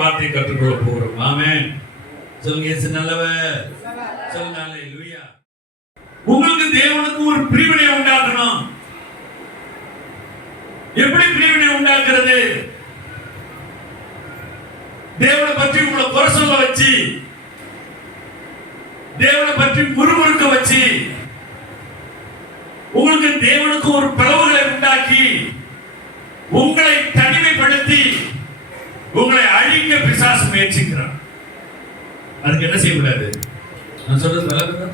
வார்த்தையை கற்றுக்கொள்ள போகிறோம். ஆமென். சொல்லுங்க, இயேசு நல்லவர். சொல்லுங்க அல்லேலூயா. உங்களுக்கு தேவனுக்கு ஒரு பிரிவினை உண்டாக்கணும். எப்படி பிரிவினை உண்டாக்குறது? தேவனை பற்றி உங்களை குறை சொல்ல வச்சு, தேவனை பற்றி முறுமுறுக்க வச்சு, உங்களுக்கு தேவனுக்கு ஒரு பிளவுகளை உண்டாக்கி, உங்களை தனிமைப்படுத்தி, உங்களை அழிக்க பிசாசு முயற்சிக்கிறான். அதுக்கு என்ன செய்யக்கூடாது? நான் சொல்றது விளக்குதா?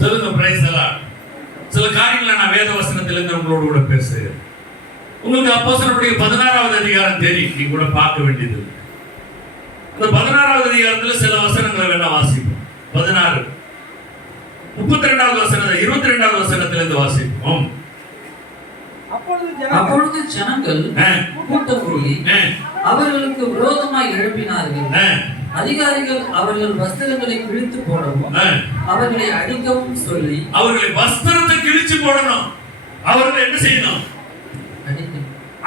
சொல்லுங்க, பிரைஸ் எல்லாம். சில காரியங்களை நான் வேத வசனத்திலிருந்து உங்களோடு கூட பேசுகிறேன். உங்களுக்கு அப்போஸ்தலர்களுடைய 16வது அதிகாரம் தெரியும், நீங்க கூட பார்க்க வேண்டியது. அந்த 16வது அதிகாரத்துல சில வசனங்களை வேணா வாசிப்போம். 16 32வது வசனத்தை 22வது வசனத்திலிருந்து வாசிப்போம். அப்பொழுது ஜனங்கள் கூட்டம் கூடி அவர்களுக்கு விரோதமாய் எழுப்பினார்கள். அதிகாரிகள் அவர்கள் வஸ்திரங்களை கிழித்து போடவும் அவர்களை அடிக்கவும் சொல்லி, அவர்களை வஸ்திரத்தை கிழிச்சு போடணும், அவர்களை என்ன செய்யணும்?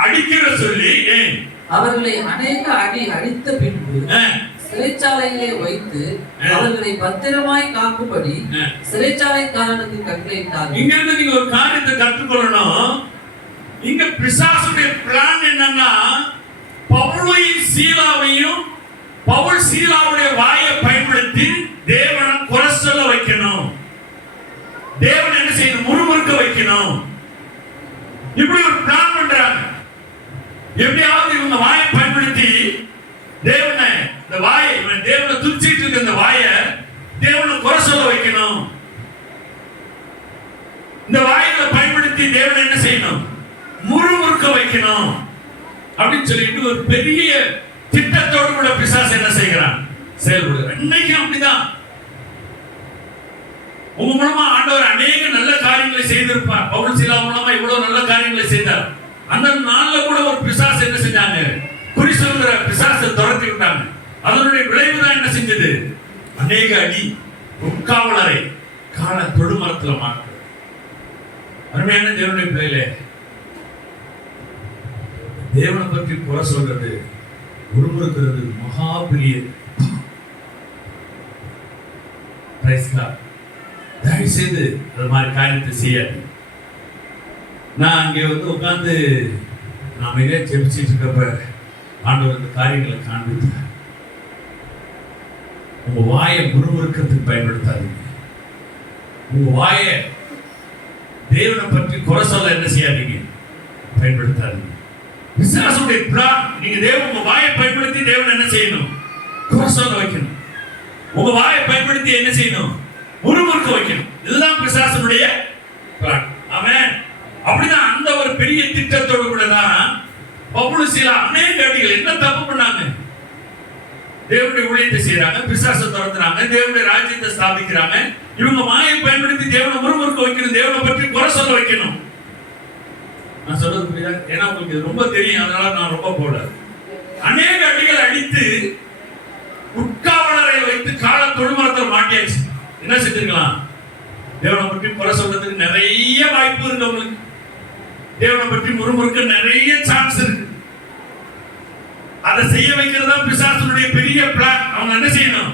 அடிக்கிற சொல்லி அவர்களை அநேக அடி அடித்த பின்பு சிறைச்சாலையிலே வைத்து அவர்களை பத்திரமாய் காக்கும்படி சிறைச்சாலைக்காரனுக்கு கட்டளையிட்டார்கள். இங்க இருந்து நீங்க ஒரு காரியத்தை கற்றுக்கொள்ளணும். இங்க பிசாசுடைய பிளான் என்னன்னா, பவுலையும் சீலாவையும், பவுல் சீலாவுடைய வாயை பயன்படுத்தி தேவனை குறை சொல்ல வைக்கணும், தேவனை என்ன செய்யணும்? முறுமுறுக்க வைக்கணும். இப்படி ஒரு பிளான் பண்றாங்க. எப்படியாவது இவங்க வாயை பயன்படுத்தி தேவனை, இந்த வாயை, தேவனை துதிச்சிட்டு இருக்க இந்த வாயை தேவனை குறை சொல்ல வைக்கணும். இந்த வாயை பயன்படுத்தி தேவனை என்ன செய்யணும்? முறுமுறுக்க வைக்கணும் அப்படின்னு சொல்லிட்டு ஒரு பெரிய திட்டத்தோடு கூட பிசாசு என்ன செய்கிறான்? செயல்படுகிறான். இன்னைக்கு அப்படிதான். உங்க மூலமா ஆண்டவர் அநேக நல்ல காரியங்களை செய்திருப்பார். பவுல் சீலா மூலமா இவ்வளவு நல்ல காரியங்களை செய்தார். அந்த நாள்ல கூட ஒரு பிசாசு என்ன செஞ்சாங்க? குறி சொல்கிற பிசாசை துரத்தி விட்டாங்க. அதனுடைய விளைவுதான் என்ன செஞ்சது? அநேக அடி, உட்காவலரை கால தொடுமரத்துல மாற்று. அருமையான தேவனுடைய பிள்ளைகளே, தேவனை பற்றி குறை சொல்றது, முறுமுறுக்கிறது மகா பெரிய. தயவு செய்து அது மாதிரி காரியத்தை செய்யாது. நான் அங்கே வந்து உட்கார்ந்து நாம இதே ஜெபிச்சிட்டு இருக்கப்ப ஆண்டவர் இந்த காரியங்களை காண்பித்தார். உங்க வாயை முறுமுறுக்கிறதுக்கு பயன்படுத்தாதீங்க. உங்க வாயை தேவனை பற்றி குறை சொல்ல என்ன செய்யாதீங்க? பயன்படுத்தாதீங்க. பிசாசுடைய பிளான், நீங்க உங்க வாயை பயன்படுத்தி தேவனை என்ன செய்யணும்? குறை சொல்ல வைக்கணும். உங்க வாயை பயன்படுத்தி என்ன செய்யணும்? முறுமுறுக்க வைக்கணும். இதுதான் பிசாசுடைய பிளான். ஆமென். அப்படிதான் அந்த ஒரு பெரிய திட்டத்தோடு கூட தான் பவுல் சீலா அநேக அடிகள். என்ன தப்பு பண்ணாங்க? தேவனுடைய ஊழியத்தை செய்யறாங்க, பிசாசை துரத்துறாங்க, தேவனுடைய ராஜ்யத்தை ஸ்தாபிக்கிறாங்க. இவங்க வாயை பயன்படுத்தி தேவனை முறுமுறுக்க வைக்கணும், தேவனை பற்றி குறை சொல்ல வைக்கணும். நான் சொல்றது புரியுதா? ஏன்னா உங்களுக்கு ரொம்ப தெரியும், அதனால நான் ரொம்ப போல. அநேக அடிகள் அடித்து உட்காவலரை வைத்து கால தொழுமரத்தில் மாட்டியாச்சு. என்ன செஞ்சிருக்கலாம்? தேவனை பற்றி குறை சொல்றதுக்கு நிறைய வாய்ப்பு இருக்கு. உங்களுக்கு தேவனை பற்றி முறுமுறுக்க நிறைய சான்ஸ் இருக்கு. அதை செய்ய வைக்கிறதா பிசாசுடைய பெரிய பிளான். அவங்க என்ன செய்யணும்?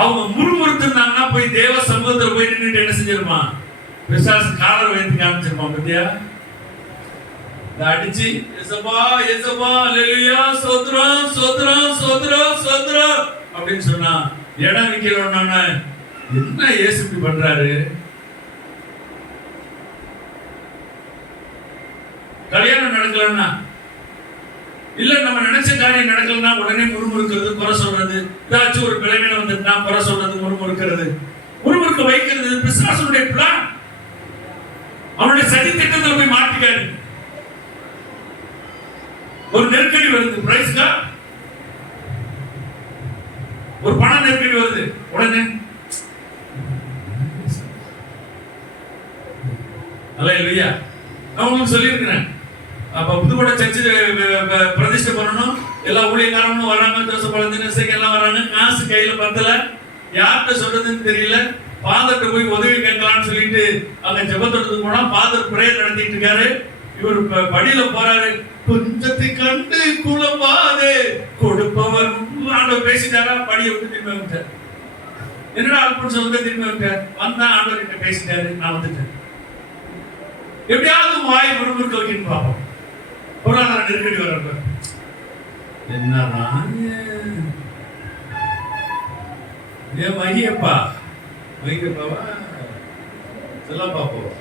அவங்க முறுமுறுத்திருந்தாங்கன்னா போய் தேவ சமூகத்தில் போய் நின்றுட்டு என்ன செஞ்சிருமா? பிசாசு காலர் வைத்து காமிச்சிருப்பான். பத்தியா? அடிச்சு எசப்பா எசப்பா அல்லேலூயா ஸ்தோத்திரம் ஸ்தோத்திரம் ஸ்தோத்திரம் ஸ்தோத்திரம் அப்படின்னு சொன்னா இடம் நிக்கிறோம்னா என்ன இயேசு இப்படி பண்றாரு? கல்யாணம் நடக்கலன்னா, இல்ல நம்ம நினைச்ச காரியம் நடக்கலன்னா உடனே முறுமுறுக்கிறது, குறை சொல்றது, ஏதாச்சும் ஒரு பிளவினை வந்துட்டா குறை சொல்றது, முறுமுறுக்கிறது, முறுமுறுக்க வைக்கிறது பிசாசுடைய பிளான். அவனுடைய சதி திட்டத்தில் போய் மாட்டிக்காரு. ஒரு நெருக்கடி வருது, பிரைஸ்கா ஒரு பண நெருக்கடி வருது, உடனே அல்லேலூயா. நான் உங்களுக்கு சொல்லியிருக்கிறேன். அப்ப புதுக்கோட்டை சர்ச்சு பிரதிஷ்டை பண்ணணும், எல்லா ஊழியக்காரங்களும் வராங்க, தோசை எல்லாம் வராங்க. காசு கையில பத்தல, யார்கிட்ட சொல்றதுன்னு தெரியல. ஃபாதர்கிட்ட போய் உதவி கேட்கலாம்னு சொல்லிட்டு அங்க ஜெபத்தோட்டத்துக்கு போனா ஃபாதர் பிரேயர் நடத்திட்டு இருக்காரு. இவர் படியில போறாரு, கொஞ்சத்தை கண்டு குழம்பாதே கொடுப்பவர் ஆண்டவர் பேசிட்டாரா, படியை விட்டு திரும்ப விட்டார். என்னடா அல்பம் சொல்ல திரும்ப விட்டார், வந்தா ஆண்டவர் கிட்ட பேசிட்டாரு, நான் வந்துட்டேன். எப்படியாவது வாய் முழுமுறுக்க வைக்கணும் பார்ப்போம். பொருளாதார நெருக்கடி வர்றப்ப என்னதான் ஏன் மையப்பா மையப்பாவா இதெல்லாம் பார்ப்போம்.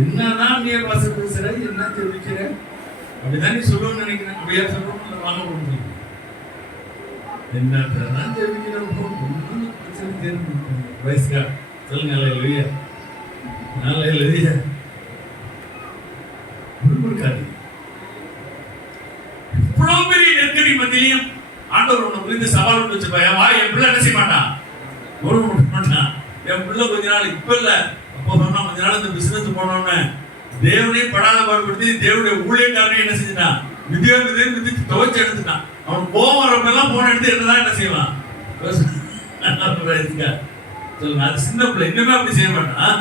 என்னதான் நீ பாச பேசுற, என்ன தெரிவிக்கிற, அப்படிதான் நீ சொல்லணும்னு நினைக்கிறேன். அப்படியா சொல்லணும், வாங்க முடியும். என்னதான் தெரிவிக்கிறோம், பிரச்சனை தெரிஞ்சு வயசுக்கா சொல்லுங்க. இல்லையா நல்ல இல்லையா முழுமுறுக்காது. இவ்வளவு பெரிய நெருக்கடி மத்தியிலையும் ஆண்டவர் உன்னை புரிந்து சவால் விட்டு வச்சிருப்பா. என் வாய் என் பிள்ளை என்ன செய்ய மாட்டான், முழுமுறுக்க மாட்டான். என் பிள்ளை கொஞ்ச நாள் இப்ப இல்ல அப்போ சொன்னா கொஞ்ச நாள் இந்த பிசினஸ் போனோன்னு தேவனே படாத பாடுபடுத்தி தேவனுடைய ஊழியக்காரனே என்ன செஞ்சுட்டான், விதிச்சு துவைச்சு எடுத்துட்டான். அவன் கோவம் வரப்பெல்லாம் போன எடுத்து என்னதான் என்ன செய்வான் சொல்லுங்க. அது சின்ன பிள்ளை, இன்னுமே அப்படி செய்ய மாட்டான்.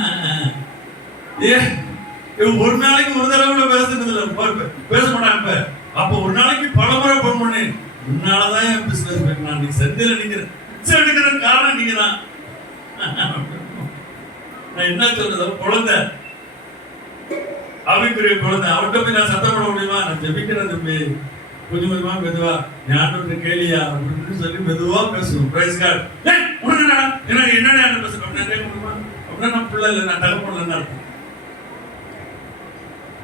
ஒரு நாளைக்கு ஒரு தடவை பேசுறது இல்ல, பேச மாட்டான். இப்ப அப்ப ஒரு நாளைக்கு பல முறை போன் பண்ணி, உன்னாலதான் என் பிசினஸ் நான் நீ சந்தையில நிக்கிறேன் எடுக்கிற காரணம் நீங்க தான். நான் என்ன சொல்றது, குழந்தை அவைக்குரிய குழந்தை, அவர்கிட்ட போய் நான் சத்தம் போட முடியுமா, நான் ஜெபிக்கிறேன் தம்பி கொஞ்சம் கொஞ்சமா மெதுவா ஞானத்தை கேளியா அப்படின்னு சொல்லி மெதுவா பேசுவோம். பிரைஸ் கார்டு என்ன பேசுறேன் அப்படின்னா கேட்க முடியுமா, அப்படின்னா நான் பிள்ளை இல்லை, நான் தகப்பன்ல இருக்கும்.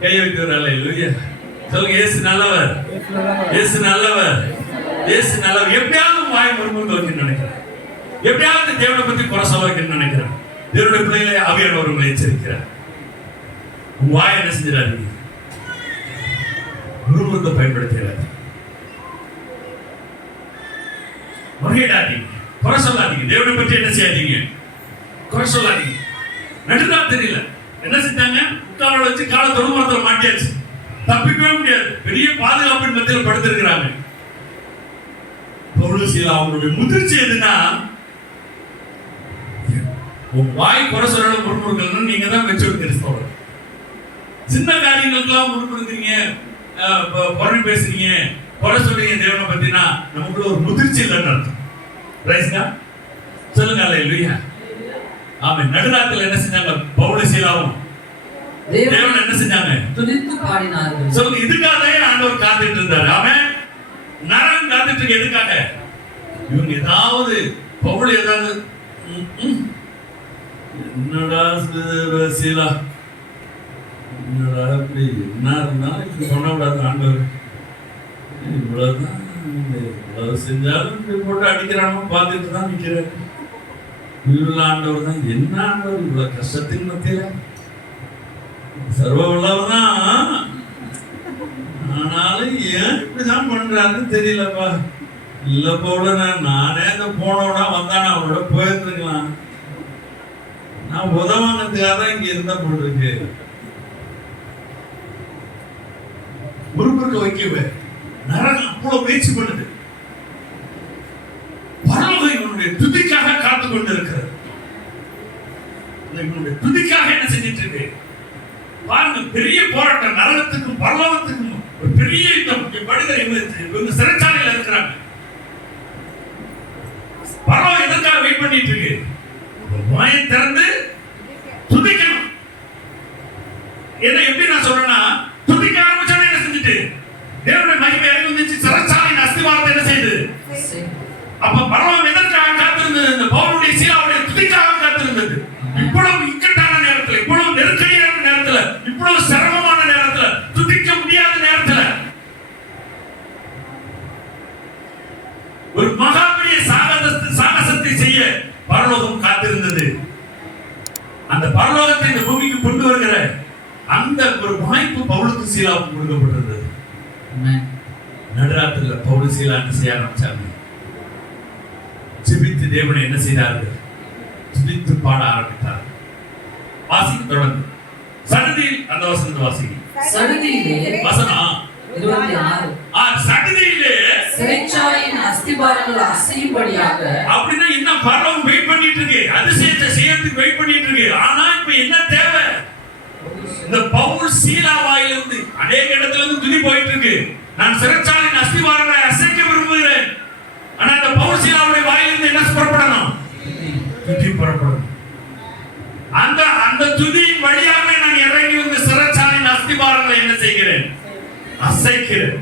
கையை வைக்கிறாள் இல்லையா சொல்லுங்க. இயேசு நல்லவர், இயேசு நல்லவர், இயேசு நல்லவர். எப்படியாவது வாய் முழுமுறுக்க வைக்கணும்னு நினைக்கிறேன், எப்படியாவது தேவனை பத்தி குறை சொல்ல வைக்கணும்னு நினைக்கிறேன். தேவனுடைய பிள்ளைகளை ஆவியானவர் உங்களை எச்சரிக்கிறார். வாய் என்ன செஞ்சிடாதீங்க, முழுமுறுக்க பயன்படுத்திடாதீங்க, வகையிடாதீங்க, குறை சொல்லாதீங்க. தேவனை பற்றி என்ன செய்யாதீங்க, குறை சொல்லாதீங்க. நடுநாள் தெரியல என்ன செஞ்சாங்க, முக்கால வச்சு கால தொழுமரத்தில் மாட்டியாச்சு, தப்பிக்கவே முடியாது. பெரிய பாதுகாப்பின் மத்தியில் படுத்திருக்கிறாங்க. பவுலசீலா அவங்களுடைய முதிர்ச்சி எதுனா, உன் வாய் குறை சொல்லணும் முறுமுறுக்கணும், நீங்க தான் மெச்சூர் கிறிஸ்தவர். சின்ன காரியங்களுக்கெல்லாம் முறுமுறுக்கிறீங்க, பொறுமை பேசுறீங்க, குறை சொல்றீங்க தேவனை பத்தினா நமக்குள்ள ஒரு முதிர்ச்சி இல்லைன்னு அர்த்தம். ரைஸ்னா சொல்லுங்க அல்லேலூயா. ஆமென். நடுராத்திரில என்ன செஞ்சாங்க, பவுலசீலாவும் தேவன் என்ன செஞ்சாங்க, துதித்து பாடினார்கள். சொல்லுங்க. இதுக்காக ஆண்டவர் காத்துட்டு இருந்தாரு. ஆமென். நரகம் காத்துட்டு இருக்கு எதுக்காக, இவங்க ஏதாவது பவுல் ஏதாவது என்னடா சீலா என்னடா இப்படி என்ன இருந்தாலும் இப்படி பண்ணக்கூடாது ஆண்டவர், இவ்வளவுதான் இவ்வளவு செஞ்சாலும் இப்படி போட்டு அடிக்கிறானோ பார்த்துட்டு தான் நிற்கிறாரு. இவ்வளவு ஆண்டவர் தான் என்ன ஆண்டவர் இவ்வளவு கஷ்டத்தின் மத்தியில சர்வ உள்ளவர் தான், ஆனாலும் ஏன் இப்படிதான் பண்றாருன்னு தெரியலப்பா. இல்ல போல நானே இந்த போனோட வந்தானே அவனோட போயிருந்துருக்கலாம், நான் உதவானதுக்காக தான் இங்க இருந்த போல் இருக்கு. முறுமுறுக்க வைக்கவே நரகம் அவ்வளவு முயற்சி பண்ணுது. பரலோகம் இவனுடைய துதிக்காக காத்து கொண்டு இருக்கிறது. இவனுடைய துதிக்காக என்ன செஞ்சிட்டு இருக்கு பாருங்க. பெரிய போராட்டம், நரகத்துக்கும் பரலோகத்துக்கும் ஒரு பெரிய யுத்தம். இவங்க சிறைச்சாலையில் இருக்கிறாங்க. பரலோகம் எதற்காக வெயிட் பண்ணிட்டு இருக்கு, வாயை திறந்து துதிக்கணும். என்ன எப்படி நான் சொல்றேன்னா, துதிக்க ஆரம்பிச்சோட என்ன செஞ்சுட்டு தேவனுடைய மகிமை இறங்கி வந்துச்சு. சிறைச்சாலையின் அஸ்திவாரத்தை என்ன செய்யுது, அப்ப பரலோகம் எதற்காக காத்திருந்தது, இந்த பவுலுடைய சீலாவுடைய துதிக்காக காத்திருந்தது. இவ்வளவு இக்கட்டான நேரத்துல, இவ்வளவு நெருக்கடியான நேரத்துல, இவ்வளவு சிரமமான நேரத்துல, துதிக்க முடியாத நேரத்துல ஒரு மகாபெரிய சாகசத்தை செய்ய பரலோகம் காத்திருந்தது. அந்த பரலோகத்தை இந்த பூமிக்கு கொண்டு வருகிற அந்த ஒரு வாய்ப்பு பவுலுக்கு சீலாவுக்கு கொடுக்கப்பட்டிருந்தது. நடுராத்திரில பவுல் சீலா என்ன செய்ய ஆரம்பிச்சாங்க, ஜெபித்து தேவனை என்ன செய்தார்கள், துதித்து பாட ஆரம்பித்தார்கள். வாசிக்க தொடர்ந்து சடுதியில் அந்த வசனத்தை வாசிக்க. சடுதியிலே வசனம் 26. சடுதியிலே சிறைச்சாலையின் அஸ்திபாரங்கள் அசையும்படியாக. அப்படின்னா இன்னும் பரலோகம் வெயிட் பண்ணிட்டு இருக்கு, அதிசயத்தை செய்யறதுக்கு வெயிட் பண்ணிட்டு இருக்கு. ஆனா இப்ப என்ன தேவை, இந்த பவுல் சீலா சீலா வாயிலிருந்து அநேக இடத்துல இருந்து துதி போயிட்டு இருக்கு. நான் சிறைச்சாலையின் அஸ்திவாரங்களை அசைக்க விரும்புகிறேன். ஆனா அந்த பவுல் சீலாவுடைய வாயிலிருந்து என்ன புறப்படணும்? துதி புறப்படணும். அந்த துதியின் வழியாக நான் இறங்கி வந்து சிறைச்சாலையின் அஸ்திவாரங்களை என்ன செய்கிறேன்? அசைக்கிறேன்.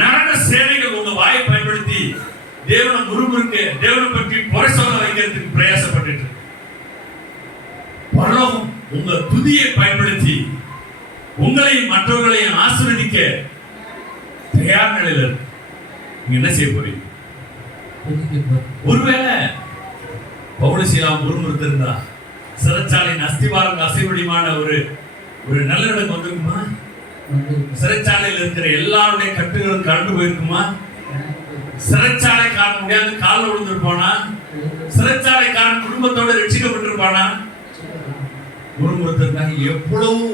நரக சேனைகள் உங்க வாயை பயன்படுத்தி தேவனை முறுமுறுக்க, தேவனை பற்றி குறை சொல்ல வைக்கிறதுக்கு பிரயாசப்பட்டு பரலோகம் உங்க துதியை பயன்படுத்தி உங்களையும் மற்றவர்களையும் ஆசீர்வதிக்க தயார் நிலையில் இருக்கு. நீங்க என்ன செய்ய போறீங்க? ஒருவேளை பவுல் சீலா முறுமுறுத்திருந்தா சிறைச்சாலையின் அஸ்திவாரம் அசைவடிமான ஒரு நல்லிடம் வந்திருக்குமா? சிறைச்சாலையில் இருக்கிற எல்லாருடைய கட்டுகளும் கலந்து போயிருக்குமா? சிறைச்சாலைக்காரன் முடியாது காலில் விழுந்திருப்பானா? சிறைச்சாலைக்காரன் குடும்பத்தோட ரட்சிக்கப்பட்டிருப்பானா? முறுமுறுத்திருந்தாங்க. எவ்வளவு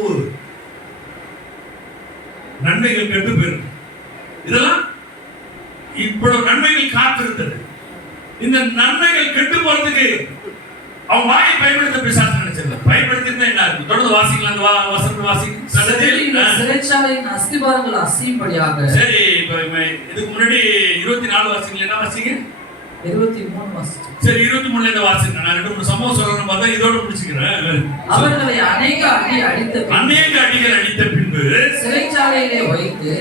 நன்மைகள் கெட்டு போயிருக்கு. இதெல்லாம் இவ்வளவு நன்மைகள் காத்திருந்தது. இந்த நன்மைகள் கெட்டு போறதுக்கு அவன் வாயை பயன்படுத்த பிசாசு நினைச்சிருந்த. பயன்படுத்திருந்தா என்ன இருக்கும்? தொடர்ந்து வாசிக்கலாம். அந்த வசனத்தை வாசிக்கலாம். சிறைச்சாலையின் அஸ்திபாரங்கள் அசையும்படியாக. சரி, இப்ப இதுக்கு முன்னாடி 24 வாசிக்கல, என்ன வாசிங்க? 23 வாசிச்சு. சரி, 23 என்ன வாசிங்க? நான் 2-3 சம்பவம் சொல்லணும் பார்த்தா இதோட முடிச்சுக்கிறேன். அவர்களை அநேக அடிகள் அடித்த பின்பு சிறைச்சாலையிலே வைத்து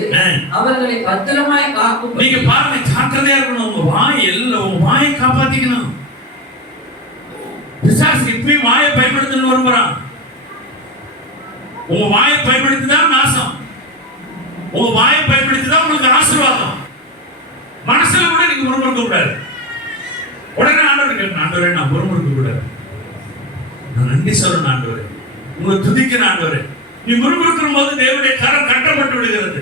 அவர்களை பத்திரமாய் காக்கும். நீங்க பாருங்க, ஜாக்கிரதையா இருக்கணும். உங்க வாயை காப்பாத்திக்கணும். பிசாசு இப்பயும் வாயை பயன்படுத்தணும்னு விரும்புறான். உங்க வாயை பயன்படுத்தி தான் நாசம். உங்க வாயை பயன்படுத்தி தான் உங்களுக்கு ஆசீர்வாதம். மனசுல கூட நீங்க முறுமுறுக்க கூடாது. உடனே ஆண்டவரை கேட்கணும், ஆண்டவரே நான் முறுமுறுக்க கூடாது, நான் நன்றி சொல்லணும் ஆண்டவரே, உங்களை துதிக்கிற ஆண்டவரே. நீ முறுமுறுக்கிற போது தேவனுடைய கரம் கட்டப்பட்டு விடுகிறது.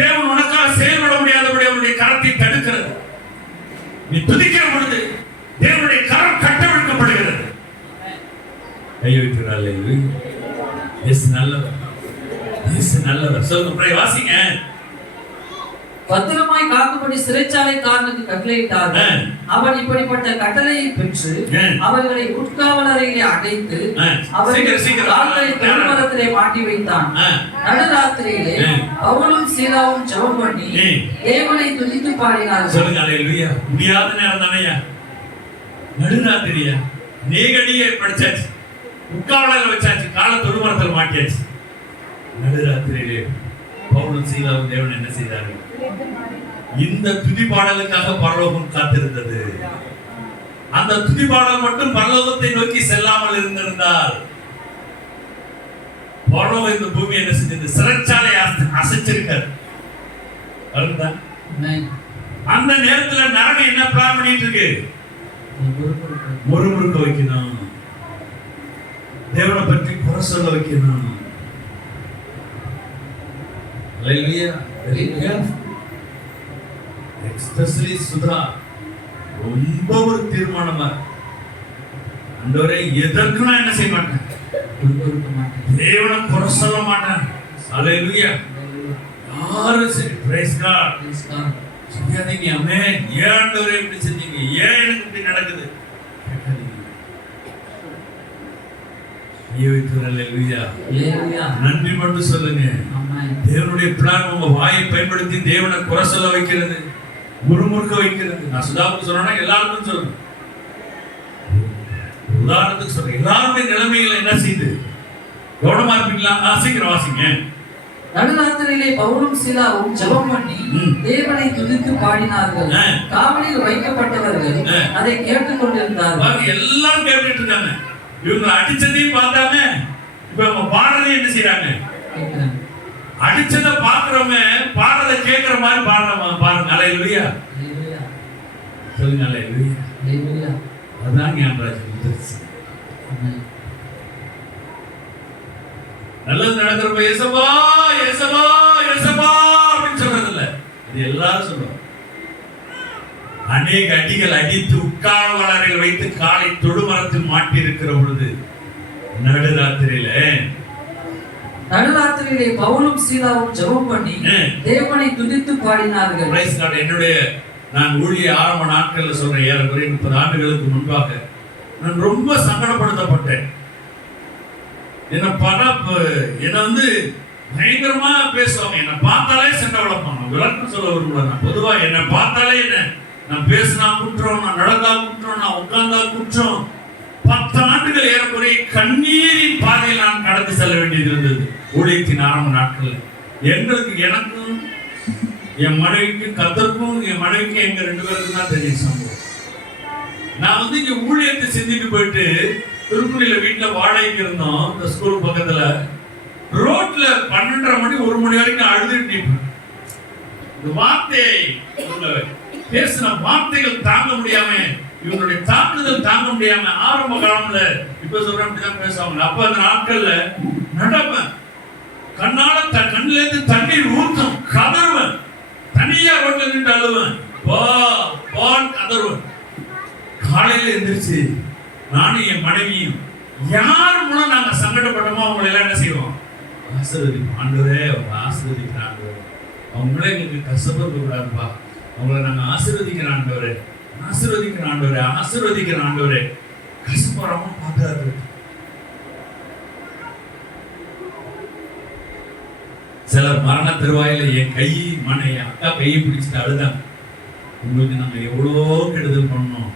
தேவன் உனக்காக செயல்பட முடியாதபடி அவருடைய கரத்தை தடுக்கிறது. நீ துதிக்கிற பொழுது தேவனுடைய கரம் கட்டவிழ்க்கப்படுகிறது. கையை வைக்கிறாள். இயேசு நல்லவர், இயேசு நல்லவர். சொல்லுங்க, வாசிங்க. பத்திரமாய் காக்கும்படி சிறைச்சாலைக்காரனுக்கு கட்டளையிட்டார்கள். அவன் இப்படிப்பட்ட கட்டளையை பெற்று அவர்களை உட்காவலறையிலே அடைத்து அவர்களை தொழுமரத்திலே மாட்டி வைத்தான். நடுராத்திரியிலே பவுலும் சீலாவும் ஜெபம் பண்ணி தேவனை துதித்து பாடினார்கள். சொல்லுங்க, அல்லேலூயா. முடியாத நேரம் தானையா? நடுராத்திரியா? நேகடியே படிச்சாச்சு, உட்காவலரை வச்சாச்சு, கால தொழுமரத்தில் மாட்டியாச்சு. நடுராத்திரியிலே பவுலும் சீலாவும் தேவன் என்ன செய்தார்கள்? இந்த துதி பாடலுக்காக பரலோகம் காத்திருந்தது. அந்த துதி பாடல் மட்டும் பரலோகத்தை நோக்கி செல்லாமல் இருந்திருந்தால் பரலோகம் இந்த பூமி என்ன செஞ்சது? சிறைச்சாலை அசைச்சிருக்காரு. அந்த நேரத்துல நரகம் என்ன பிளான் பண்ணிட்டு இருக்கு? முறுமுறுக்க வைக்கணும், தேவனை பற்றி குறை சொல்ல வைக்கணும். எஸ்பெஷலி சுதா ரொம்ப ஒரு தீர்மானமா, ஆண்டவரே எதற்கு நான் என்ன செய்ய மாட்டேன், தேவனை குறை சொல்ல மாட்டேன். அல்லேலூயா. யாரும் சரி, பிரைஸ் காட், செய்யாதீங்க. ஆமென். ஏன் ஆண்டவரே இப்படி செஞ்சீங்க? ஏன் எனக்கு இப்படி நடக்குது? நன்றி மட்டும் சொல்லுங்க. தேவனுடைய பிளான் உங்க வாயை பயன்படுத்தி தேவனை குறை சொல்ல வைக்கிறது, முறுமுறுக்க வைக்கிறது. நான் சுதாவுக்கு சொன்னா எல்லாருக்கும் சொல்லணும். உதாரணத்துக்கு சொல்றேன், எல்லாருடைய நிலைமைகளை என்ன செய்து கவனமா இருப்பீங்களா? சீக்கிரம் வாசிங்க. நடுராத்திரியிலே பவுலும் சீலாவும் ஜெபம் பண்ணி தேவனை துதித்து பாடினார்கள். காவலில் வைக்கப்பட்டவர்கள் அதை கேட்டுக் கொண்டிருந்தார்கள். எல்லாரும் கேட்டுட்டு இருக்காங்க. இவங்க அடிச்சதையும் பார்த்தாம இப்ப அவங்க பாடுறதையும் என்ன செய்யறாங்க? அடிச்சதை பாக்குறவங்க பாடுறதை கேட்கிற மாதிரி பாடுறவங்க பாருங்க. அல்லேலூயா. சொல்லுங்க, அல்லேலூயா. அதான் ஞானராஜ். நல்லது நடக்கிறப்ப ஏசப்பா ஏசப்பா ஏசப்பா அப்படின்னு சொல்றது இல்ல, இது எல்லாரும் சொல்லுவாங்க. அநேக அடிகள் அடித்து உட்காவலர்கள் வைத்து காலை தொடுமரத்தில் மாட்டி இருக்கிற பொழுது நடுராத்திரியிலே பவுலும் சீலாவும் ஜெபம் பண்ணி தேவனை துதித்து பாடினார்கள். என்னுடைய நான் ஊழிய ஆரம்ப நாட்கள்ல சொல்றேன், ஏறக்குறைய 30 ஆண்டுகளுக்கு முன்பாக நான் ரொம்ப சங்கடப்படுத்தப்பட்டேன். என்னை வந்து பயங்கரமா பேசுவாங்க. என்னை பார்த்தாலே சண்டை வளர்ப்பாங்க. விளக்கம் சொல்ல விரும்பல. நான் பொதுவா என்னை பார்த்தாலே நான் பேசினா குற்றம், நான் நடந்தா குற்றம், நான் உட்கார்ந்தா குற்றம். 10 ஆண்டுகள் ஏறக்குறைய கண்ணீரின் பாதையில் நான் கடந்து செல்ல வேண்டியது இருந்தது. ஊழியத்தின் ஆரம்ப நாட்கள் எனக்கும் என் மனைவிக்கும், கத்தருக்கும் என் மனைவிக்கும், எங்க 2 பேருக்கும் தான் தெரியும் சம்பவம். நான் வந்து இங்க ஊழியத்தை செஞ்சுட்டு போயிட்டு திருக்குடியில வீட்டுல வாடகைக்கு இருந்தோம். இந்த ஸ்கூல் பக்கத்துல ரோட்ல 12:30 மணி 1 மணி வரைக்கும் அழுதுட்டு நிற்பேன். இந்த வார்த்தையை பேசின வார்த்தைகள் தாங்க முடியாம, இவங்களுடைய தாக்குதல் தாங்க முடியாம ஆரம்ப காலம்ல இப்ப சொல்றேன் அப்படிதான் பேசுவாங்க. அப்ப அந்த நாட்கள்ல நடப்பேன். கண்ணுல இருந்து தண்ணீர் ஊற்றும், கதறுவேன். தனியா ரோட்ல நின்று அழுவேன், கதறுவேன். காலையில எந்திரிச்சு நானும் என் மனைவியும் யார் மூலம் நாங்க சங்கடப்பட்டோமோ அவங்களை எல்லாம் என்ன செய்வோம்? ஆசீர்வதிப்போம். ஆண்டவரே அவங்க ஆசீர்வதிக்கிறான் ஆண்டவரே, அவங்களே எங்களுக்கு கஷ்டப்பட கூடாதுப்பா, அவங்களை நாங்க ஆசீர்வதிக்கிற ஆண்டவரே, ஆசீர்வதிக்கிற ஆண்டவரே, ஆசீர்வதிக்கிற ஆண்டவரே. கஷ்டப்படுறவங்க பார்த்தாரு. சிலர் மரண தருவாயில என் அக்கா கையை பிடிச்சிட்டு அழுதாங்க. உங்களுக்கு நாங்க எவ்வளோ கெடுதல் பண்ணோம்,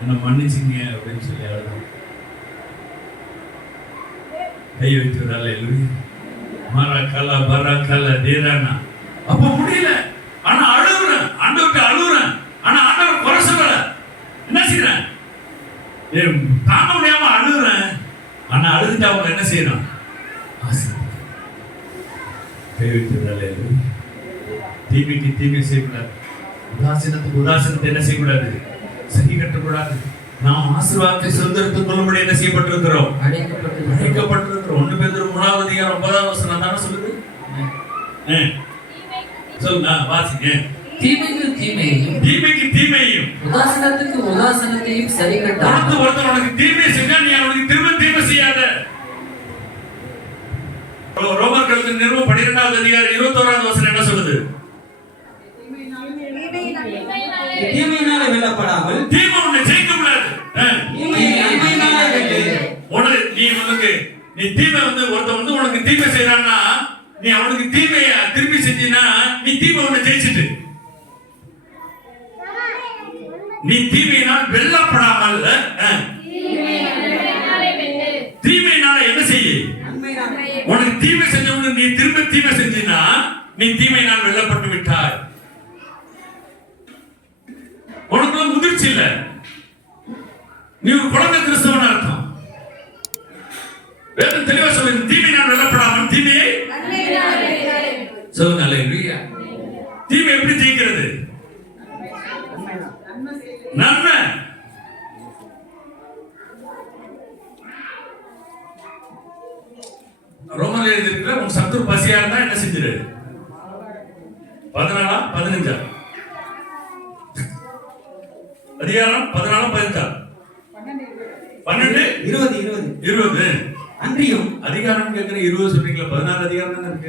என்ன மன்னிச்சிங்க அப்படின்னு சொல்லி அழுதாங்க. கை வைக்கிறாள் தேரானா. அப்ப முடியல, ஆனா அழுகுறேன், ஆண்டவர்கிட்ட அழுகுறேன். ஆனா ஆண்டவர் குறை சொல்லல. என்ன செய்யறேன்? தாங்க முடியாம அழுகுறேன். ஆனா அழுதுட்டு அவங்க என்ன செய்யறான்? கை வைக்கிறாள். தீமைக்கு தீமை செய்யக்கூடாது, உதாசீனத்துக்கு உதாசீனத்தை என்ன செய்யக்கூடாது? சரி கட்டக்கூடாது. நாம் ஆசீர்வாதத்தை சுதந்திரத்துக் கொள்ளும்படி என்ன செய்யப்பட்டிருக்கிறோம்? அழைக்கப்பட்டிருக்கிறோம். 1 பேதுரு 3-வது அதிகாரம் 9-வது வசனம் தானே சொல்லுது. சொல்லுங்க, வாசிங்க. தீமைக்கு தீமையும் உதாசீனத்துக்கு உதாசீனத்தையும் சரி கட்ட. ஒருத்தர் உனக்கு தீமை செஞ்சா நீ அவனுக்கு திரும்ப தீமை செய்யாத. ரோமர்களுக்கு நிருபம் 12-வது அதிகாரம் 21-வது வசனம் என்ன சொல்லுது? தீமையினாலே வெல்லப்படாமல், தீமை உன்னை ஜெயிக்க கூடாது. நீ தீமை வந்து ஒருத்தன் வந்து உனக்கு தீமை செய்யறான்னா, நீ அவனுக்கு தீமைய திருப்பி செஞ்சினா நீ தீமை உன்னை ஜெயிச்சிட்டு. நீ தீமையினால் வெல்லப்படாமல், தீமையினால என்ன செய்ய? உனக்கு தீமை செஞ்சவனு நீ திரும்ப தீமை செஞ்சினா நீ தீமையினால் வெல்லப்பட்டு விட்டாய். உனக்கு முதிர்ச்சி இல்ல, நீ ஒரு குழந்தை கிறிஸ்தவன் அர்த்தம். வேதம் தெளிவா சொல்லுது, தீமையினால் வெல்லப்படாமல் தீமையை சொல்லுங்க. அல்லேலூயா. தீமை எப்படி ஜெயிக்கிறது? நன்மை. ரோமர் எழுதியிருக்கிற உன் சத்துரு பசியா இருந்தா என்ன செஞ்சிரு? 14-15 அதிகாரம் 14-15 12-20 அன்றியும் அதிகாரம் கேட்கிற 20 சொல்றீங்களா? 14 அதிகாரம் தானே இருக்கு.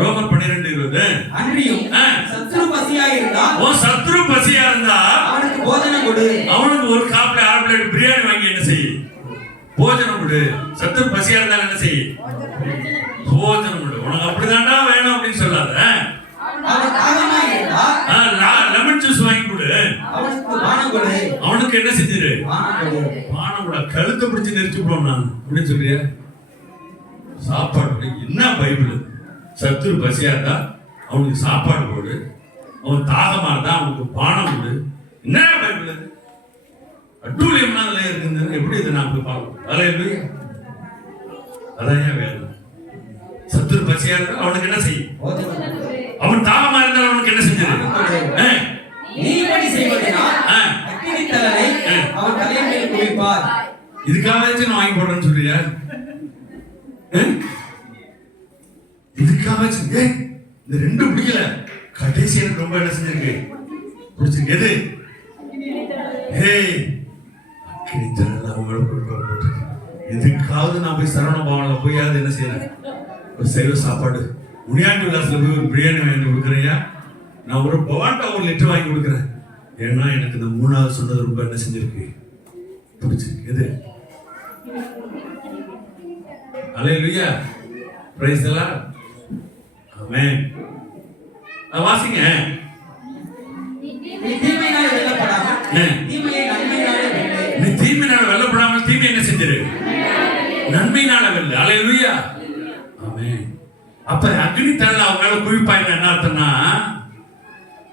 ரோமர் 12-20 அன்றியும் சத்துரு பசியா இருந்தா, சத்துரு பசியா இருந்தா அவனுக்கு போஜனம் கொடு. அவனுக்கு ஒரு காப்பில 1/2 பிளேட் பிரியாணி வாங்கி என்ன செய்ய? போஜனம் கொடு. சத்துரு பசியா இருந்தா என்ன செய்ய? போஜனம் கொடு. உனக்கு அப்படிதான்டா வேணும் அப்படின்னு சொல்லாத. லெமன் ஜூஸ் வாங்கி கொடு. அவனுக்கு என்ன செஞ்சிரு? பானம் கூட. கழுத்தை பிடிச்சு நெரிச்சு போடணும் நான் அப்படின்னு சொல்றியா? சாப்பாடு என்ன பைபிள்? சத்துரு பசியா இருந்தா அவனுக்கு சாப்பாடு போடு, அவன் தாகமா இருந்தா அவனுக்கு பானம் கொடு. என்ன பைபிள்? அட்டூழியம்னா அதுல இருக்குது. எப்படி இதை நான் போய் பார்க்கணும்? அல்லேலூயா. அதான் ஏன் வேணும்? சத்துரு பசியா இருந்தா அவனுக்கு என்ன செய்யும்? அவன் தாகமா இருந்தால் அவனுக்கு என்ன செஞ்சிரு? இதுக்காக நான் வாங்கி போடுறேன்னு சொல்றியா? இதுக்காக இந்த 2 பிடிக்கல, கடைசி எனக்கு ரொம்ப என்ன செஞ்சிருக்கு? பிடிச்சிருக்கு. எது? எதுக்காவது நான் போய் சரவண பவன்ல போய் அது என்ன செய்யறேன்? ஒரு சைவ சாப்பாடு முனியாண்டி விலாசத்துல போய் ஒரு பிரியாணி வாங்கி கொடுக்குறேன். நான் ஒரு பவாண்டா 1 லிட்டர் வாங்கி கொடுக்குறேன். ஏன்னா எனக்கு இந்த மூணாவது சொன்னது ரொம்ப என்ன செஞ்சிருக்கு, பிடிச்சிருக்கு. எது? அல்லேலூயா, பிரைஸ் தி லார்ட், ஆமென். வாசிங்க. நீ தீமையினால வெல்லப்படாமல் தீமையை நன்மையினாலே வெல்லு. நீ தீமையினால வெல்லப்படாமல் தீமை என்ன செஞ்சிரு, நன்மையினால வெல்லு. அல்லேலூயா, ஆமென். அப்ப அக்னி தழல் அவங்க மேல குவிப்பாங்க. என்ன அர்த்தம்னா,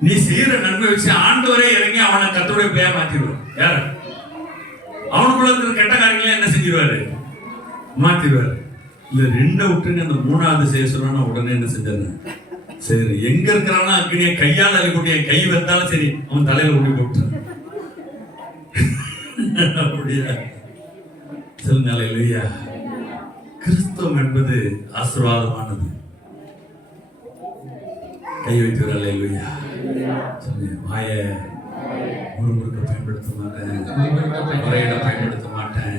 நீ செய்யற நன்மை வச்சு ஆண்டவரே இறங்கி அவனை கர்த்தருடைய பேரை மாத்திடுவார். யாரு? அவனுக்குள்ள இருக்கிற கெட்ட காரியங்களை என்ன செஞ்சிருவாரு, மாத்திடுவாரு. இல்ல ரெண்டை விட்டுங்க, அந்த மூணாவது செய்ய சொன்னா உடனே என்ன செஞ்சாரு, சரி எங்க இருக்கிறானா அக்னியை கையால் அழிக்கூடிய கை வந்தாலும் சரி அவன் தலையில ஊடி போட்டு அப்படியா சொல்லுங்க. அல்லேலூயா. கிறிஸ்தவம் என்பது ஆசீர்வாதமானது. கை வைத்து அல்லேலூயா சொல்லுங்க. வாய முருமுறுக்க பயன்படுத்த மாட்டேன், முறையிட பயன்படுத்த மாட்டேன்,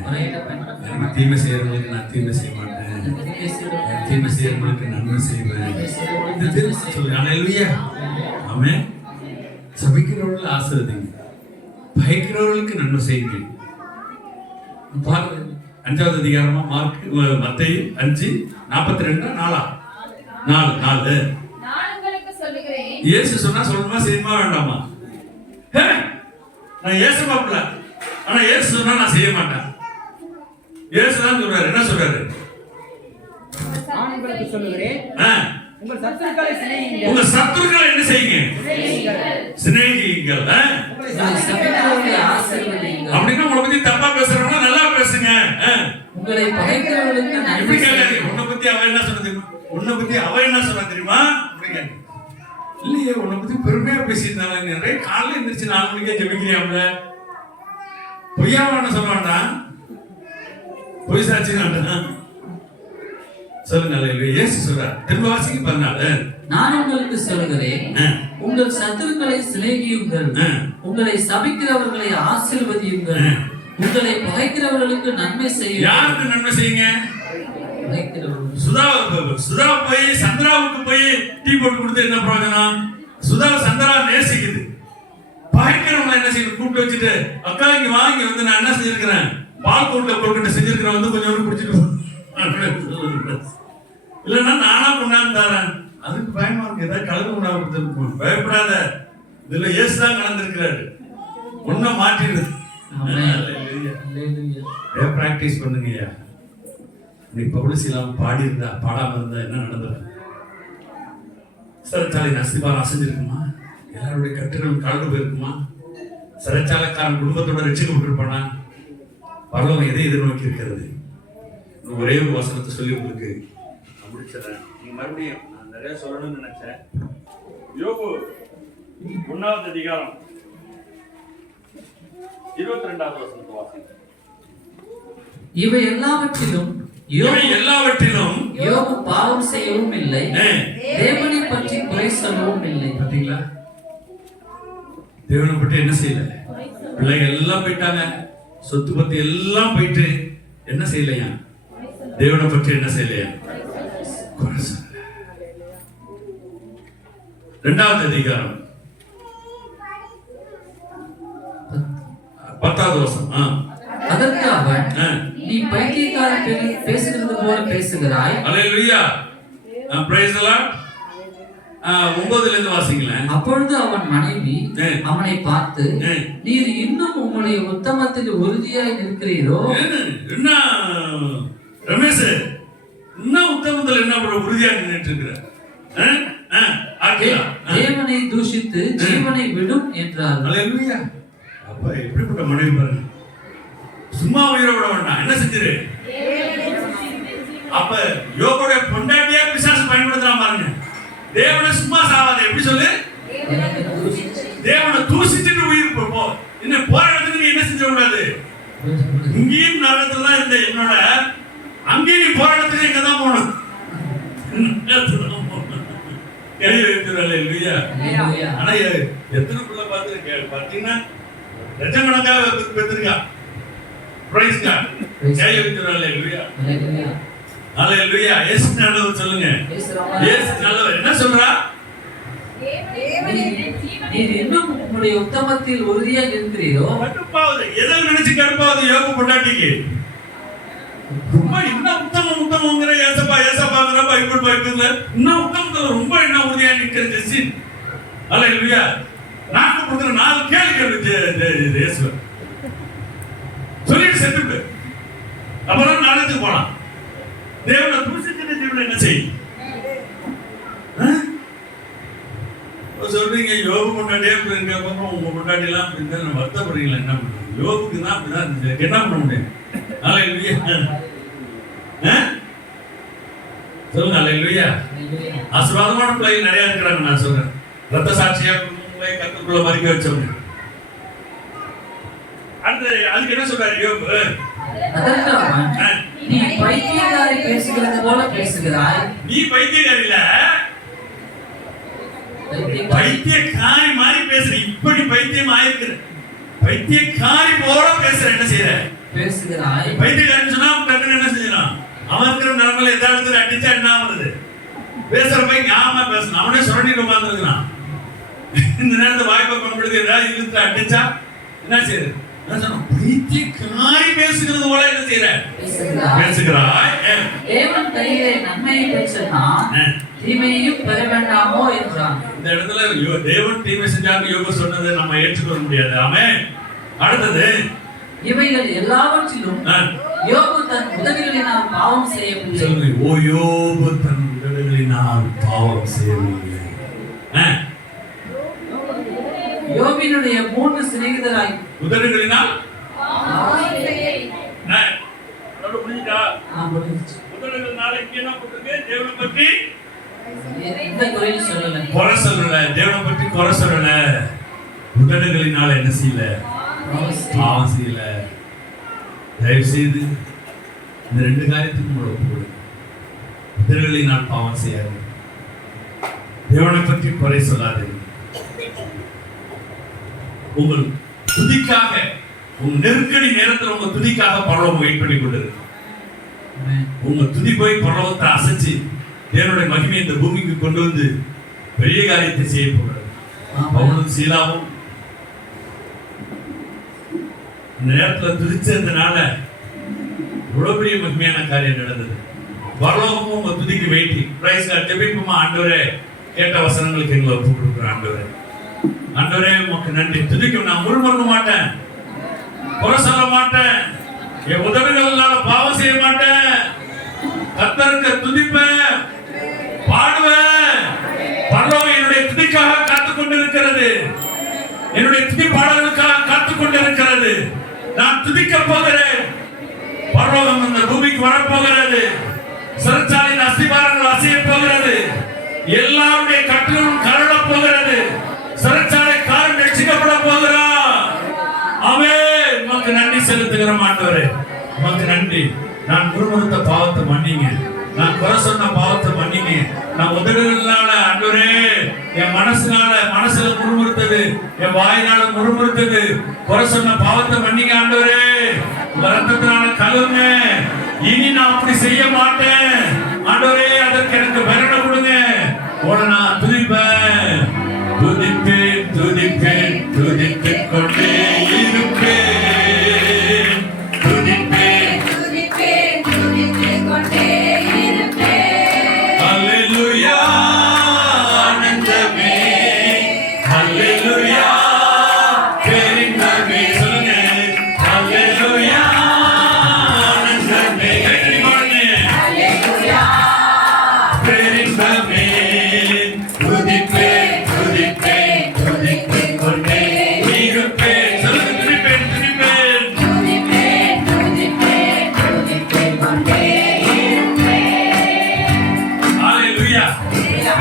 எனக்கு தீமை செய்யறவங்களுக்கு நான் தீமை செய்ய மாட்டேன், தீமை செய்யறவங்களுக்கு நன்மை செய்வேன். இந்த தீர்வு சொல்லுங்க. அல்லேலூயா, ஆமென். சபிக்கிறவர்கள் ஆசீர்வதிங்க, பயக்கிறவர்களுக்கு நன்மை செய்யுங்க. பாருங்க, 5வது அதிகாரமா மத்தேயு 5:42 4. இயேசு சொன்னா சொல்லணுமா செய்யுமா வேண்டாமா? நான் இயேசு பாப்பல, ஆனா இயேசு சொன்னா நான் செய்ய மாட்டேன். இயேசு தான் சொல்றாரு. என்ன சொல்றாரு? நான் உங்களுக்கு சொல்லுகிறேன், உங்கள் சத்துருக்களை சிநேகியுங்கள். உங்க சத்துருக்களை என்ன செய்யுங்க, சிநேகியுங்கள். அப்படின்னா உங்களை பத்தி தப்பா பேசுறவங்க நல்லா பேசுங்க. உங்களை பகைக்கிறவர்களுக்கு எப்படி கேட்காதீங்க. உன்னை பத்தி அவ என்ன சொன்ன தெரியுமா, உன்னை பத்தி அவ என்ன சொன்ன தெரியுமா அப்படிங்க. இல்லையே, உன்னை பத்தி பெருமையா பேசியிருந்தாங்க. நிறைய காலைல எந்திரிச்சு 4 மணிக்கே ஜெபிக்கிறியாம்ல, பொய்யாவான சொல்ல வேண்டாம், பொய் சாட்சி வேண்டாம். சொல்லுங்க. இயேசு சொல்றார். திரும்ப வாசிங்க 14. நான் உங்களுக்கு சொல்கிறேன், உங்கள் சத்துருக்களை சிநேகியுங்கள், உங்களை சபிக்கிறவர்களை ஆசீர்வதியுங்கள், உங்களை பகைக்கிறவர்களுக்கு நன்மை செய்யுங்கள். யாருக்கு நன்மை செய்யுங்க? சுதா போய் சந்திராவுக்கு போய் டீ போட்டு கொடுத்து என்ன பிரயோஜனம்? சுதா சந்திரா நேசிக்குது. பகைக்கிறவங்களை என்ன செய்யுது, கூப்பிட்டு வச்சுட்டு அக்கா இங்க வாங்கி வந்து நான் என்ன செஞ்சிருக்கிறேன், பால் கூட்ட கொள்கிட்ட செஞ்சிருக்கிறேன், வந்து கொஞ்சம் குடிச்சிட்டு இல்லைன்னா நானா கொண்டாந்து தரேன். அதுக்கு பயமா இருக்கு, ஏதாவது கலந்து கொண்டாந்து கொடுத்துருப்போம். பயப்படாத, இதுல இயேசுதான் கலந்துருக்கிறாரு, ஒன்ன மாற்றிடுது. பிராக்டிஸ் பண்ணுங்கய்யா. நீ பவுலிசீலாம் பாடி இருந்தா பாடாம இருந்தா என்ன நடந்தது? சிறைச்சாலை அஸ்திபாரம் அசைஞ்சிருக்குமா? எல்லாருடைய கட்டுகளும் கலந்து போயிருக்குமா? சிறைச்சாலைக்காரன் குடும்பத்தோட ரட்சிக்கப்பட்டிருப்பானா? பரலோகம் எதை எதிர்நோக்கி இருக்கிறது? ஒரே ஒரு வசனத்தை சொல்லி உங்களுக்கு முடிச்சிடறேன். நீங்க மறுபடியும் நான் நிறைய சொல்லணும்னு நினைச்சேன். யோபு 1வது அதிகாரம் 22வது வசனத்தை வாசிங்க. இவை எல்லாவற்றிலும் யோபு பாவம் செய்யவும் இல்லை, தேவனை பற்றி குறை சொல்லவும் இல்லை. பாத்தீங்களா? தேவனை பற்றி என்ன செய்யல, பிள்ளைங்க எல்லாம் போயிட்டாங்க, சொத்து பத்தி எல்லாம் போயிட்டு என்ன செய்யலையா, தேவனை பற்றி என்ன செய்யலையா, குறை சொல்ல. 2வது அதிகாரம் 10வது வசனம். அதற்கு அவன், நீ பைத்தியக்காரன் பேசுகிறது போல பேசுகிறாய். அல்லேலூயா, பிரைஸ் தி லார்ட். 9ல இருந்து வாசிங்களேன். அப்பொழுது அவன் மனைவி அவனை பார்த்து, நீர் இன்னும் உம்முடைய உத்தமத்தில் உறுதியாய் நிற்கிறீரோ? என்ன ரமேஷ், இன்னும் உத்தமத்தில் என்ன உறுதியாக நின்றுட்டு இருக்கிற? தேவனை தூஷித்து ஜீவனை விடும் என்றார். அல்லேலூயா. அப்ப எப்படிப்பட்ட மனைவி பாருங்க, சும்மா உயிரை விட வேண்டாம், என்ன செஞ்சிரு. அப்ப யோபுடைய பொண்டாட்டியா பிசாசு பயன்படுத்துறான் பாருங்க. தேவனை சும்மா சாவாத, எப்படி சொல்லு, தேவனை தூசிச்சுட்டு உயிர் போ. இன்னும் போற இடத்துக்கு நீ என்ன செஞ்ச கூடாது, இங்கேயும் நரகத்துல தான் இருந்த என்னோட, அங்கேயும் நீ போற இடத்துக்கு எங்க தான் போகணும், கையை வைக்கிறாள். இல்லையா? ஆனா எத்தனை பிள்ளை பார்த்து பார்த்தீங்கன்னா லட்சக்கணக்காக பெற்றிருக்கா. Price God. கையை வைக்கிறாள். இல்லையா? அல்லேலூயா. இயேசு நல்லவர் சொல்லுங்க. இயேசு நல்லவர். என்ன சொல்றா? நீர் இன்னும் உம்முடைய உத்தமத்தில் உறுதியாக இருக்கிறீரோ? கடுப்பாவது எதை நினைச்சு கடுப்பாவது யோபு பொண்டாட்டிக்கு ரொம்ப இன்னும் உத்தமங்கிற ஏசப்பாங்கிற பைபிள் இன்னும் உத்தமத்துல ரொம்ப என்ன உறுதியா நிக்கிற ஜெஸ்டின் அல்லேலூயா. நாக்கு கொடுக்குற 4 கேள்வி இயேசு சொல்லிட்டு செத்துட்டு அப்புறம் நாளத்துக்கு போலாம். தேவனை தூசிக்கிற தேவனை என்ன செய்யும்? சொல்றீங்க யோபு கொண்டாடியே இருக்க உங்க கொண்டாடி எல்லாம் அப்படி இருந்தா வருத்தப்படுறீங்களா? என்ன பண்றது? யோபுக்கு தான் அப்படிதான் இருந்துச்சு. என்ன பண்ண முடியும்? அல்லேலூயா சொல்லுங்க. அல்லேலூயா. ஆசீர்வாதமான பிள்ளைகள் நிறைய இருக்கிறாங்க. நான் சொல்றேன் ரத்த சாட்சியா உங்களை கத்துக்குள்ள மறிக்க வச்சவங்க. அதுக்கு என்ன சொல்றாரு யோபு? அதற்கு அவன், நீ பைத்தியக்காரி பேசுகிறது போல பேசுகிறாய். நீ பைத்தியக்காரி இல்ல, பைத்தியக்காரி மாதிரி பேசுற. இப்படி பைத்தியம் ஆயிருக்கிற பைத்தியக்காரி போல பேசுற. என்ன செய்யற? பேசுகிறாய். பைத்தியக்காரன் சொன்னா டக்குன்னு என்ன செஞ்சான்? அவன் இருக்கிற நிலமையில எதாவது அடிச்சா என்ன ஆகுது? பேசுற பையன் ஞாபகமா பேசணும். அவனே சுரண்டிட்டு உட்கார்ந்துருக்கான். இந்த நேரத்தை வாய்ப்பை பயன்படுத்தி ஏதாவது இழுத்து அடிச்சா என்ன செய்யுது? பைத்தியக்காரி பேசுகிறது போல என்ன செய்யற? பேசுகிறாய். தேவன் கையிலே நன்மையை பெற்றான், தீமையையும் பெற வேண்டாமோ என்றான். இந்த இடத்துல தேவன் தீமை செஞ்சாங்க யோபு சொன்னதை நம்ம ஏற்றுக்கொள்ள முடியாது. ஆமென். அடுத்தது, இவைகள் எல்லாவற்றிலும் யோபு தன் உதடுகளினால் பாவம் செய்யவில்லை. சொல்லுங்க, ஓ யோபு தன் உதடுகளினால் பாவம் செய்யவில்லை. யோபினுடைய 3 சிநேகிதராய் உதடுகளினால் உதடுகளினால இங்க என்ன போட்டிருக்கு? தேவனை பற்றி எந்த குறையும் சொல்லல, குறை சொல்லல. தேவனை பற்றி குறை சொல்லல. உதடுகளினால என்ன செய்யல? பாவம் செய்யல. தயவு செய்து இந்த 2 காரியத்துக்கு முழு உதடுகளினால் பாவம் செய்யாது. தேவனை பற்றி குறை சொல்லாது. உங்கள் துதிக்காக, உங்க நெருக்கடி நேரத்தில் உங்க துதிக்காக பரலோகம் வெயிட் பண்ணி கொண்டிருக்கு. உங்க துதி போய் பரலோகத்தை அசைச்சு தேவனுடைய மகிமை இந்த பூமிக்கு கொண்டு வந்து பெரிய காரியத்தை செய்ய போறாரு. பவுலும் சீலாவும் இந்த நேரத்துல துதிச்சதுனால இவ்வளவு பெரிய மகிமையான காரியம் நடந்தது. பரலோகமும் உங்க துதிக்கு வெயிட்டிங். பிரைஸ் கார்டு ஜெபிப்போமா? ஆண்டவரே, கேட்ட வசனங்களுக்கு எங்களை ஒப்பு கொடுக்குறேன். ஆண்டவரே உமக்கு நன்றி. துதிக்கும் நான் முறுமுறுக்க மாட்டேன், குறை சொல்ல மாட்டேன், என் உதவிகளால பாவம் செய்ய மாட்டேன். கர்த்தருக்கு துதிப்பேன், பாடுவேன். பரலோகம் என்னுடைய துதிக்காக காத்துக் கொண்டிருக்கிறது. என்னுடைய துதி பாடலுக்காக காத்துக் கொண்டிருக்கிறது. நான் துதிக்க போகிறேன். பரலோகம் இந்த பூமிக்கு வரப்போகிறது. சிறைச்சாலையின் அஸ்திபாரங்கள் அசைய போகிறது. எல்லாருடைய கட்டுகளும் கரட போகிறது. சிறைச்சாலை காரன் ரட்சிக்கப்பட போகிறான். ஆமென். உமக்கு நன்றி செலுத்துகிறோம் ஆண்டவரே. உமக்கு நன்றி. நான் முறுமுறுத்த பாவத்தை மன்னிங்க. நான் குறை சொன்ன பாவத்தை மன்னிங்க. நான் உதடுகளால ஆண்டவரே, என் மனசுல முறுமுறுத்தது, என் வாயினால முறுமுறுத்தது, குறை சொன்ன பாவத்தை மன்னிங்க ஆண்டவரே. ரத்தத்தினால கழுவுங்க. இனி நான் அப்படி செய்ய மாட்டேன் ஆண்டவரே. அதற்கு எனக்கு பலனை கொடுங்க. உடனே நான் துதிப்பேன், துதிப்பேன், துதிப்பேன், துதித்துக் கொண்டே இருப்பேன். துதிப்பேன், துதிப்பேன், துதித்துக் கொண்டே இருப்பேன். அல்லேலூயா, ஆனந்தமே, அல்லேலூயா, பேரின்பமே. சொல்லுங்க, அல்லேலூயா, ஆனந்தமே. கைத்தட்டி பாடுங்க. அல்லேலூயா, பேரின்பமே. துதிப்பேன், துதிப்பேன், துதித்துக் கொண்டே இருப்பேன். சொல்லுங்க, துதிப்பேன், துதிப்பேன். துதிப்பேன், துதிப்பேன், துதித்துக் கொண்டே இருப்பேன். ஹalleluya.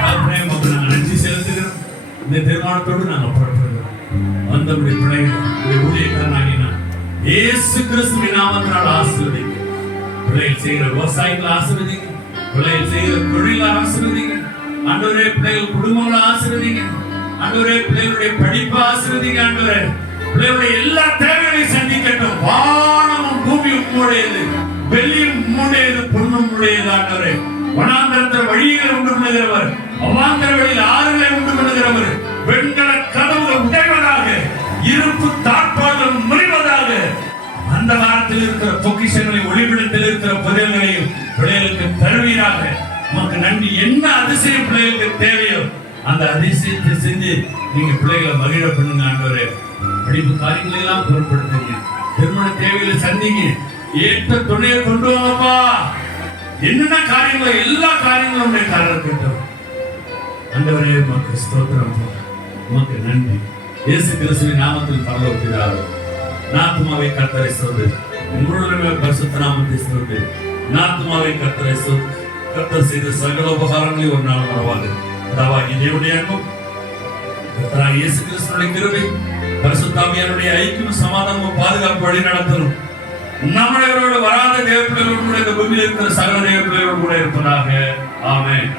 அப்படியே உங்களுக்கு நாங்கள் நன்றி செலுத்துகிறோம். இந்த தீர்மானத்தோடு நாங்கள் புறப்படுகிறோம். வந்தபடி பிள்ளைகள் ஊழியக்காரனாகிய நான் இயேசு கிறிஸ்துவின் நாமத்தினால் ஆசீர்வதிங்க. பிள்ளைகள் செய்கிற விவசாயங்களை ஆசீர்வதிங்க. பிள்ளைகள் செய்கிற தொழிலை ஆசீர்வதிங்க. ஆண்டவரே, பிள்ளைகள் குடும்பங்களை ஆசீர்வதிங்க. ஆண்டவரே, பிள்ளைகளுடைய படிப்பை ஆசீர்வதிங்க. ஆண்டவரே, பிள்ளைகளுடைய எல்லா தேவைகளையும் சந்திக்கட்டும். வானமும் பூமியும் உம்முடையது, வெள்ளியும் உம்முடையது, பொன்னும் உம்முடையது. ஆண்டவரே, வனாந்தரத்தில் வழிகளை உண்டு பண்ணுகிறவர், அவாந்தர வழியில் ஆறுகளை உண்டு பண்ணுகிறவர், வெண்கல கதவுகள் உடைவதாக, இருப்பு தாழ்பாளம் முறிவதாக. அந்த வாரத்தில் இருக்கிற பொக்கிஷங்களை, ஒளிபிடத்தில் இருக்கிற புதையல்களையும் பிள்ளைகளுக்கு தருவீராக. உமக்கு நன்றி. என்ன அதிசயம் பிள்ளைகளுக்கு தேவையோ அந்த அதிசயத்தை செஞ்சு நீங்க பிள்ளைகளை மகிழ பண்ணுங்க ஆண்டவரே. படிப்பு காரியங்களை எல்லாம் பொருட்படுத்துங்க. திருமண தேவைகளை சந்திங்க. ஏற்ற துணையை கொண்டு வாங்கப்பா. என்னென்ன காரியங்களோ எல்லா காரியங்களும் உடைய காரணம். ஆண்டவரே உமக்கு ஸ்தோத்திரம், உமக்கு நன்றி. இயேசு கிறிஸ்துவின் நாமத்தில் பரலோகத்திற்கு நாத்துமாவை கர்த்தரை ஸ்தோத்திரி. உங்களுடைய பரிசுத்த நாமத்தை ஸ்தோத்திரி. நாத்துமாவை கர்த்தரை ஸ்தோத்திரி. கர்த்தர் செய்த சகல உபகாரங்களை ஒரு நாள் மறவாது. அதாவது தேவனுடைய அன்பும் கர்த்தராகிய இயேசு கிறிஸ்துவின் கிருபை, பரிசுத்த ஆவியானவருடைய ஐக்கியம், சமாதானமும் பாதுகாப்பு வழி நடத்தணும் நம்மளோட வராத தேவ பிள்ளைகளோடு கூட இந்த பூமியில் இருக்கிற சகல தேவ பிள்ளைகளோடு கூட இருப்பதாக. ஆமென்.